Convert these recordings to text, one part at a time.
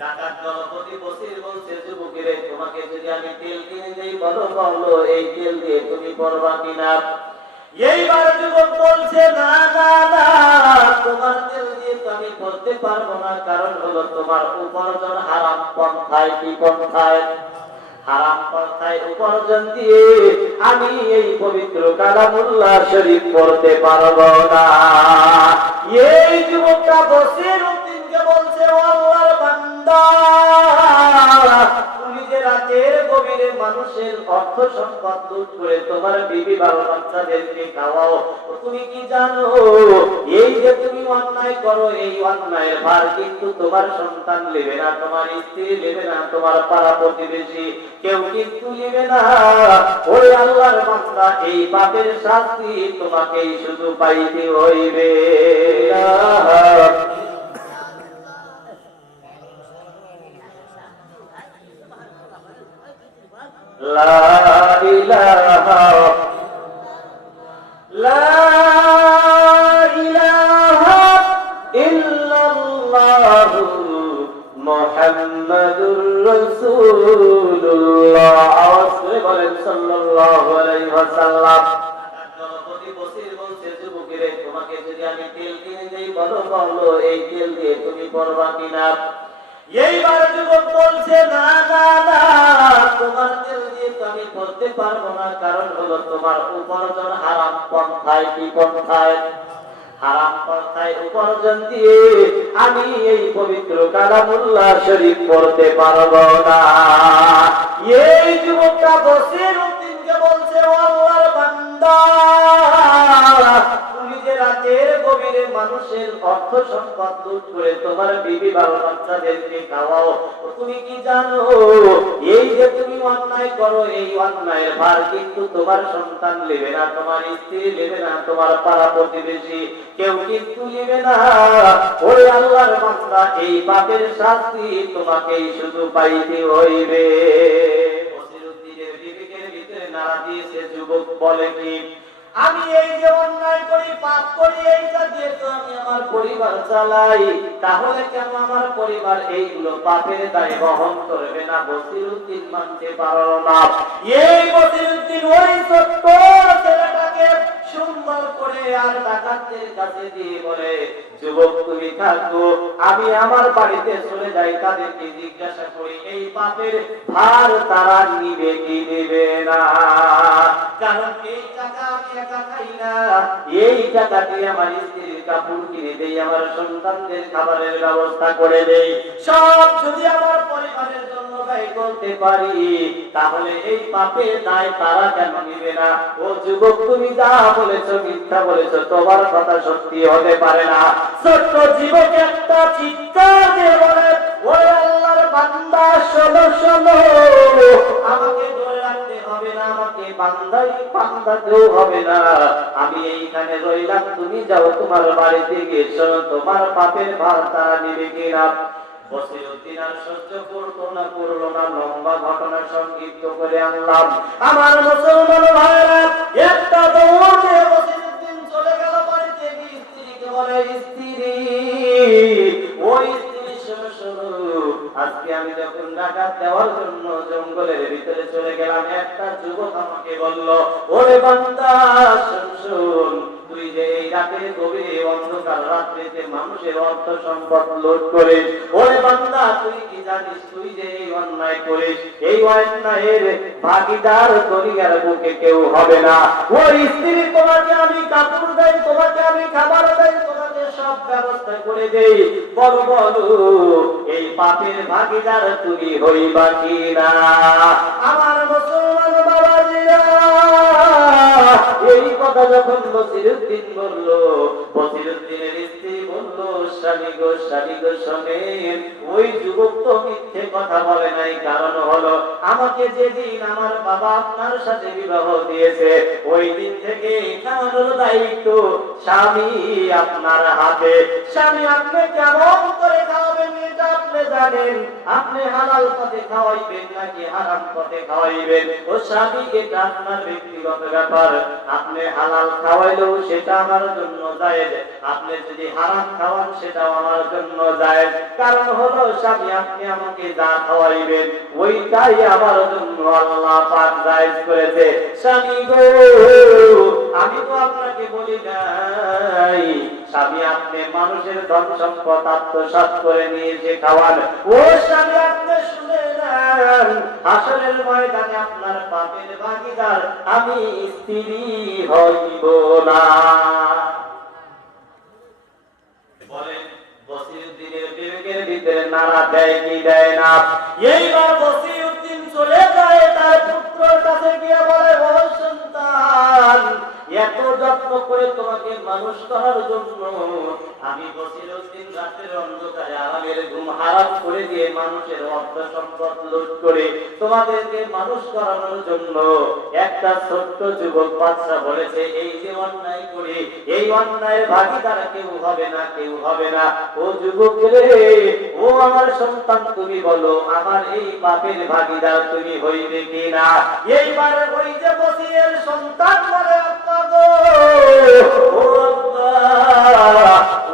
ডাকাত দলপতি বসির বলছে, যুবকেরে তোমাকে যদি আমি তেল কিনে দেই বলো বলো এই তেল দিয়ে তুমি পরবা কিনা? এইবার যুবক বলছে, না না না, তোমার তেল দিয়ে তো আমি পড়তে পারবো না, কারণ হলো তোমার উপার্জন হারাম পন্থায়। কি পন্থায়? হারাম পন্থায় উপার্জন দিয়ে আমি এই পবিত্র কালামুল্লাহ শরীফ পড়তে পারবো না। এই যুবকটা বসির উদ্দিনকে বলছে, ও আল্লাহর বান্দা, তুমি যে রাতের গভীরে মানুষের অর্থ সম্পদ লুট করে তোমার বিবি বাবা বাচ্চাদেরকে খাওয়াও, তুমি কি জানো এই যে তুমি অন্যায় করো, এই অন্যায়ের ভার কিন্তু তোমার সন্তান নেবে না, তোমার স্ত্রী নেবে না, তোমার পাড়া প্রতিবেশী কেউ কিন্তু নেবে না। ওরে আল্লাহর বান্দা, এই পাপের শাস্তি তোমাকেই শুধু পাইতে হইবে। লা ইলাহা লা ইলাহা ইল্লাল্লাহু মুহাম্মাদুর রাসূলুল্লাহ। আওয়াজ করে বলেন সাল্লাল্লাহু আলাইহি ওয়াসাল্লাম। দলপতি বসির বলছে, যুবকেরে তোমাকে যদি আমি তেল কিনে দেই বলো বলো এই তেল দিয়ে তুমি পরবা কিনা? এইবার যুবক বলছে, না না না, তোমার তেল দিয়ে তো আমি পড়তে পারবো না, কারণ হলো তোমার উপার্জন হারাম পন্থায়। কি পন্থায়? হারাম পন্থায় উপার্জন দিয়ে আমি এই পবিত্র কালামুল্লাহ শরীফ পড়তে পারবো না। এই যুবকটা বসির উদ্দিনকে বলছে, ও আল্লাহর বান্দা, তুমি যে রাতের গভীরে মানুষের অর্থ সম্পদ লুট করে তোমার বিবি বাবা বাচ্চাদেরকে খাওয়াও, তুমি কি জানো এই যে তুমি অন্যায় করো, এই অন্যায়ের ভার কিন্তু তোমার সন্তান নেবে না, তোমার স্ত্রী নেবে না, তোমার পাড়া প্রতিবেশী কেউ কিন্তু নেবে না। ওরে আল্লাহর বান্দা, এই পাপের শাস্তি তোমাকেই শুধু পাইতে হইবে। বসিরউদ্দিনের বিবেকের ভিতরে নাড়া দিয়েছে। যুবক বলে, কি আমি এই যে অন্যায় করি, পাপ করি, এইটা দিয়ে তো আমি আমার পরিবার চালাই, তাহলে কেন আমার পরিবার এইগুলো পাপের দায় বহন করবে না? বসিরউদ্দিন মানতে পারল না। এই বসিরউদ্দিন ওই ছোট্ট ছেলেটাকে সুন্দর করে আর ডাকাতদের কাছে দিয়ে বলে, যুবক তুমি থাকো, আমি আমার বাড়িতে চলে যাই, তাদেরকে জিজ্ঞাসা করি এই পাপের ভার তারা নিবে কি নেবে না। কারণ এই টাকা আমি একা খাই না, এই টাকা দিয়ে আমার স্ত্রীর কাপড় কিনে দেই, আমার সন্তানদের খাবারের ব্যবস্থা করে দেই, সব যদি আমার পরিবারের জন্য ব্যয় করতে পারি, তাহলে এই পাপের দায় তারা কেন নিবে না? ও যুবক, তুমি যা বলেছো মিথ্যা বলেছো, তোমার কথা সত্যি হতে পারে না। ছোট্ট যুবক একটা চিৎকার দিয়ে বলে, ওরে আল্লাহর বান্দা, শোনো শোনো, আমাকে ধরে রাখতে হবে না, আমাকে বান্দাতেও হবে না, আমি এইখানে রইলাম, তুমি যাও তোমার বাড়িতে গিয়ে শোনো তোমার পাপের ভার তারা নিবে কিনা। বসিরউদ্দিন আর সহ্য করলো না, লম্বা ঘটনা সংক্ষিপ্ত করে আনলাম। আমার মুসলমান ভাইরা, একটা দৌড় দিয়ে বসিরউদ্দিন চলে গেল বাড়িতে গিয়ে স্ত্রীকে বলে, স্ত্রী, ওই স্ত্রী শোনো শোনো, আজকে আমি যখন ডাকাত দেওয়ার জন্য জঙ্গলের ভিতরে চলে গেলাম, একটা যুবক আমাকে বলল, ওরে বান্দা শোন শোন, তুই যে এই রাতে গভীরে অন্ধকার রাত্রিতে মানুষের অর্থ সম্পদ লুট করিস, ওরে বান্দা তুই কি জানিস তুই যে এই অন্যায় করিস, এই অন্যায়ের ভাগীদার দুনিয়ার বুকে কেউ হবে না। ওর স্ত্রী তোমাকে আমি কাপড় দেই, তোমাকে আমি খাবার দেই, তোমাকে সব ব্যবস্থা করে দেই, বলো বলো এই পাপের ভাগীদার তুমি হইবা কিনা? আমার মুসলমান বাবাজিরা, এই কথা যখন বসিরউদ্দিন বলল, বসিরউদ্দিনের স্ত্রী বলল, স্বামী গো শোনেন, ওই যুবক তো মিথ্যে কথা বলে নাই, কারণ হলো আমাকে যেদিন আমার বাবা আপনার সাথে বিবাহ দিয়েছে, ওই দিন থেকে খাওয়ানোর দায়িত্ব স্বামী আপনার হাতে। স্বামী আপনি কেমন করে খাওয়াবেন এটা আপনি আপনি জানেন আপনি হালাল পথে খাওয়াইবেন নাকি হারাম পথে খাওয়াইবেন। ও স্বামী, এটা আপনার ব্যক্তিগত ব্যাপার। আপনি হালাল খাওয়াইলেও সেটা আমার জন্য জায়েজ, আপনি যদি হারাম খাওয়ান সেটাও আমার জন্য জায়েজ। কারণ হলো স্বামী, আপনি আমাকে যা খাওয়াইবেন ওইটাই আমার জন্য আল্লাহ পাক জায়েজ করেছে। স্বামী গো, আমি তো আপনাকে বলি নাই স্বামী আপনি মানুষের ধন সম্পদ আত্মসাৎ করে নিয়ে যে খাওয়ান। ও স্বামী, আপনি শুনে নেন, হাসরের ময়দানে আপনার পাপের ভাগীদার আমি স্ত্রী হইব না। বলেন, বসিরউদ্দিনের বিবেকের ভিতরে নাড়া দেয় কি দেয় না? এইবার বসিরউদ্দিন চলে যায় তার পুত্রের কাছে গিয়ে বলে, ও সন্তান, এত যত্ন করে তোমাকে মানুষ করার জন্য আমি বসিরউদ্দিন রাতের অন্ধকারে আরামের ঘুম হারাম করে দিয়ে মানুষের অর্থ সম্পদ লুট করে তোমাদেরকে মানুষ করানোর জন্য একটা ছোট্ট যুবক বাচ্চা বলেছে এই যে অন্যায় করে এই অন্যায়ের ভাগীদার কেউ হবে না, কেউ হবে না। ও যুবক রে, ও আমার সন্তান, তুমি বলো আমার এই পাপের ভাগীদার তুমি হইবে কিনা? এইবার ওই যে বসিরের সন্তান বলে, আব্বা গো, ও আব্বা,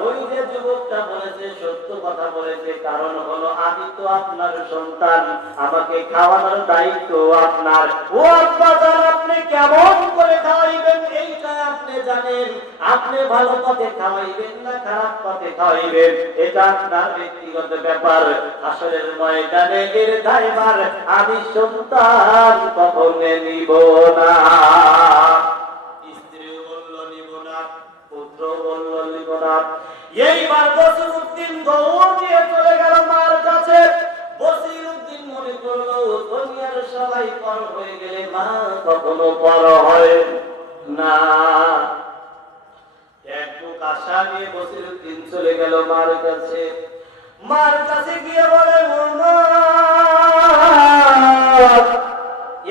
ওই যে যুবকটা বলেছে সত্য কথা বলেছে। কারণ হলো আমি তো আপনার সন্তান, আমাকে খাওয়ানোর দায়িত্ব আপনার। ও আব্বা জান, আপনি কেমন করে খাওয়াইবেন এইটা আপনি জানেন। আপনি ভালো পথে খাওয়াইবেন না খারাপ পথে খাওয়াইবেন এটা আপনার ব্যক্তিগত ব্যাপার। হাসরের ময়দানে এর দায়ভার আমি সন্তান কখনো নিব না। স্ত্রী বলল নিব না, পুত্র বলল নিব না। এইবার বসিরউদ্দিন দৌড় দিয়ে চলে গেল মার কাছে। বসিরউদ্দিন মনে করলো দুনিয়ার সবাই পর হয়ে গেলে মা কখনো পর হয় না। একটু আশা নিয়ে বসিরউদ্দিন চলে গেল মার কাছে। মার কাছে গিয়ে বলে, ও মা,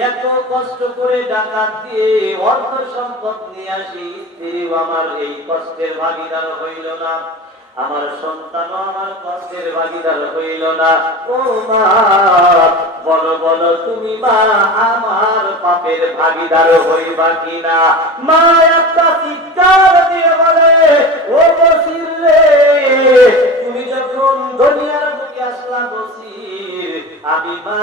এত কষ্ট করে ডাকাত দিয়ে অর্থ সম্পদ নিয়ে আসি, স্ত্রী আমার এই কষ্টের ভাগীদার হইল না, আমার সন্তানও আমার কষ্টের ভাগীদার হইল না। ও মা, বলো বলো তুমি মা আমার পাপের ভাগীদার হইবা কিনা? মা একটা চিৎকার দিয়ে বলে, ও বসির রে, তুমি যখন দুনিয়ার বুকে আসলা বসির, আমি মা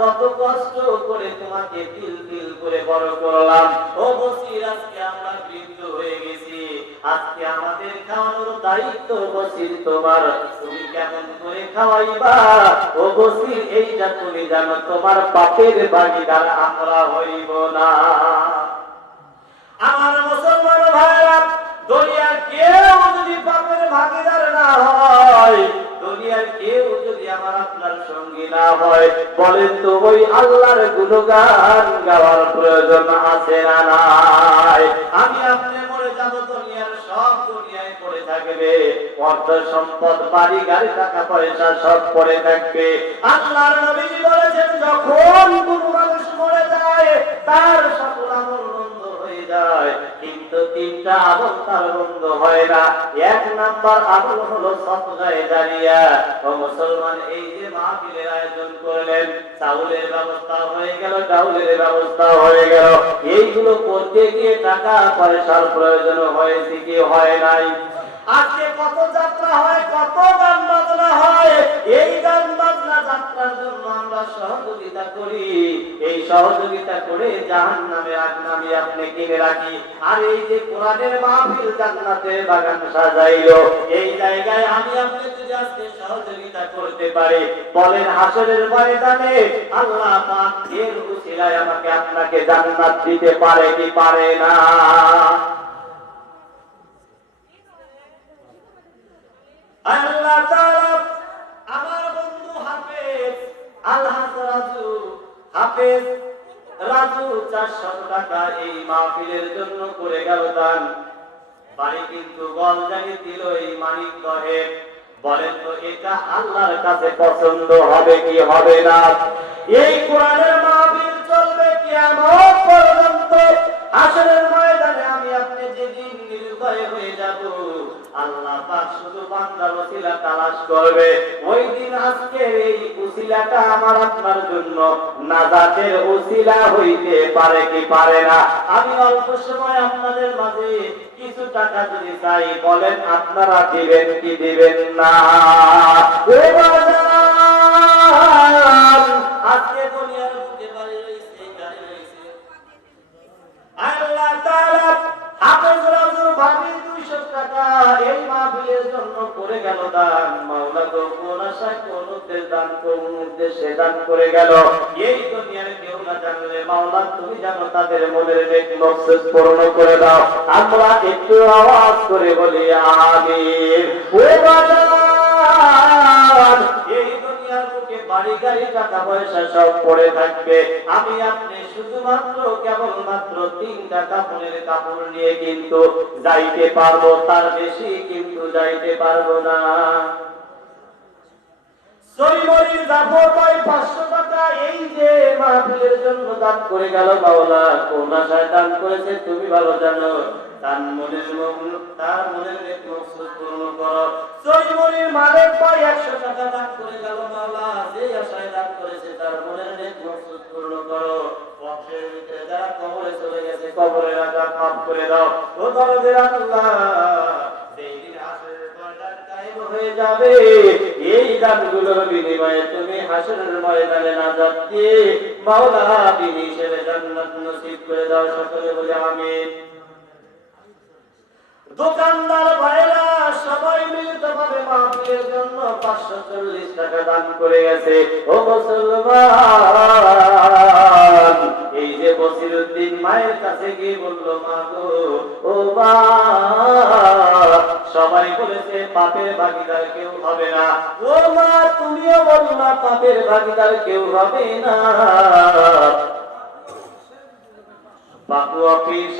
কত কষ্ট করে তোমাকে দিল দিল করে বড় করলাম। ও বসির, আজকে আমরা বৃদ্ধ হয়ে গেছি, আজকে আমাদের খাওয়ানোর দায়িত্ব বসির তোমার, তুমি কেমন করে খাওয়াইবা? ও বসির, এইটা তুমি জানো তোমার পাপের ভাগীদার আমরা হইব না। আমার মুসলমান ভাইরা, দুনিয়ার কেউ যদি পাপের ভাগীদার না হয়, দুনিয়ার কেউ যদি আমার আপনার সঙ্গী না হয়, বলেন তো ওই আল্লাহর গুণগান গাওয়ার প্রয়োজন আছে না নাই? আমি আপনি মরে যাব, দুনিয়ার সব দুনিয়ায় পড়ে থাকবে, অর্থ সম্পদ বাড়ি গাড়ি টাকা পয়সা সব পড়ে থাকবে। আল্লাহর নবী বলেছেন যখন কোন মানুষ মরে যায় তার সকল আমল বন্ধ হয়ে যায়, কিন্তু তিনটা আমল তার বন্ধ হয় না। এক নাম্বার আমল হলো সদকায়ে জারিয়া। ও মুসলমান, এই যে মাহফিলের আয়োজন করলেন, চাউলের ব্যবস্থা হয়ে গেল, ডাউলের ব্যবস্থা হয়ে গেল, এইগুলো করতে গিয়ে টাকা পয়সার প্রয়োজন হয়েছে কি হয় নাই? আজকে কত যাত্রা হয়, কত গান বাজনা হয়, এই গান বাজনা যাত্রার জন্য আমরা সহযোগিতা করি, এই সহযোগিতা করে জাহান্নামের আগ নামিয়ে আপনি কিনে রাখি। আর এই যে কোরআনের মাহফিল জান্নাতের বাগান সাজাইলো, এই জায়গায় আমি আপনি যদি আজকে সহযোগিতা করতে পারি, বলেন হাসরের ময়দানে আল্লাহ পাক এর উসিলায় আমাকে আপনাকে জান্নাত দিতে পারে কি পারে না? আল্লাহ তাআলা আমার বন্ধু হাফেজ হাফেজ রাজু 400 টাকা এই মাহফিলের জন্য করে গেল দান। বাড়ি কিন্তু গলজানি দিল এই মানিকগড়ে। বলেন তো এটা আল্লাহর কাছে পছন্দ হবে কি হবে না? এই কোরআনের মাহফিল চলবে কিয়ামত পর্যন্ত। হাসরের ময়দানে আমি আপনি যেদিন নির্ভয় হয়ে যাব, আল্লাহ পাক শুধু বান্দা আপনার ওসিলা তালাশ করবে, ওই দিন আজকের এই ওসিলাটা আমার আপনার জন্য নাজাতের ওসিলা হইতে পারে কি পারে না? আমি অল্প সময় আপনাদের মাঝে কিছু টাকা যদি চাই, বলেন আপনারা দিবেন কি দিবেন না? ও বাজার, আজকে দুনিয়ার বুকে বাড়ি রয়েছে, গাড়ি রয়েছে, আল্লাহ তাআলা হাফেজ রাজুর ভাবি 200 টাকা এই মাহফিলের জন্য করে গেল দান। মাওলা গো, কোন আশায় কোন উদ্দেশ্যে দান, কোন উদ্দেশ্যে দান করে গেল, এই দুনিয়ার কেউ না জানলে মাওলা তুমি জানো। তাদের মনের নেক মকসদ পূর্ণ করে দাও। আমরা একটু আওয়াজ করে বলি আমিন। ও বাজার, এই দুনিয়ার বুকে বাড়ি গাড়ি টাকা পয়সা সব পড়ে থাকবে, আমি আপনি শুধুমাত্র কেবলমাত্র 3টা কাপড়ের কাপড় নিয়ে কিন্তু যাইতে পারবো, তার বেশি কিন্তু যাইতে পারবো না। সরিমরির জাফর ভাই 500 টাকা এই যে মাহফিলের জন্য দান করে গেল। মাওলা কোন আশায় দান করেছে তুমি ভালো জানো। তার মনের নেক মকসদ পূর্ণ করো। সরিমরির মালিক ভাই 100 টাকা দান করে গেল। মাওলা যে আশায় দান করেছে তার মনের নেক মকসদ পূর্ণ করো। বংশের ভিতরে যারা কবরে চলে গেছে, কবরে রাখা মাফ করে দাও। ও দরদের আল্লাহ, সেই দিন হাসরের ময়দান কায়েম হয়ে যাবে, এই দানগুলোর বিনিময়ে তুমি হাসরের ময়দানে নাজাত দিয়ে মাওলা বিনি হিসেবে জান্নাত নসিব করে দাও। সকলে বলে আমিন। দোকানদার ভাইরা সবাই মিলিতভাবে মাহফিলের জন্য 540 টাকা দান করে গেছে। ও মুসলমান, এই যে বসিরউদ্দিন মায়ের কাছে গিয়ে বলল, মা গো, ও মা, সবাই বলেছে পাপের ভাগীদার কেউ হবে না। ও মা, তুমিও বললা পাপের ভাগীদার কেউ হবে না। বাপু অফিস